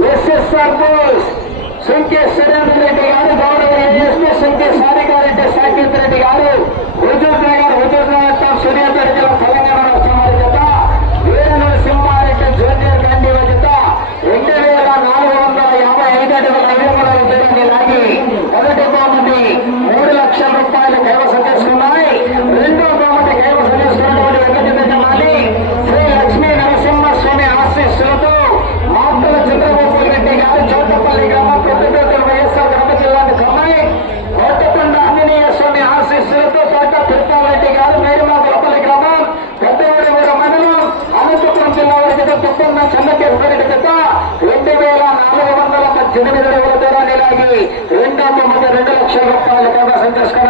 SSR Bose Sunke Sriram Reddy గారు, గౌరవ SP Sunke Sarika Reddy Saketh Reddy గారు, హుజూర్ నగర్ సూర్యాపేట జిల్లా తెలంగాణ రాష్ట్రం వారి చేత వీరనూరు సింహారెడ్డి జూనియర్ గండి జత 2455 అడుగుల 500 దూరాన్ని లాగి మొదటి బహుమతి 3 లక్షల రూపాయలు కైవసం చేసుకున్నాయి. రెండో బహుమతి కైవసం చేసుకున్నటువంటి వెంకటమాలి శ్రీ లక్ష్మీ నరసింహస్వామి ఆశీస్సులతో మాటల చంద్రబాబు రెడ్డి గారు చోటపల్లి గ్రామం పెద్దపేట వైఎస్ఆర్ కడప జిల్లాకు కమ్మాయి. కోటకొండ ఆంజనేయ స్వామి ఆశీస్సులతో తోట తిరుపారెడ్డి గారు మేరుమాపల్లి గ్రామం పెద్దవాడివరం మండలం అనంతపురం జిల్లా వారి జత తుప్పన్న చెన్నకేశ్వరెడ్డి జత 2418 అడుగుల దూరాన్ని లాగి రెండో బహుమతి 2 లక్షల రూపాయలు కైవసం చేసుకున్నారు.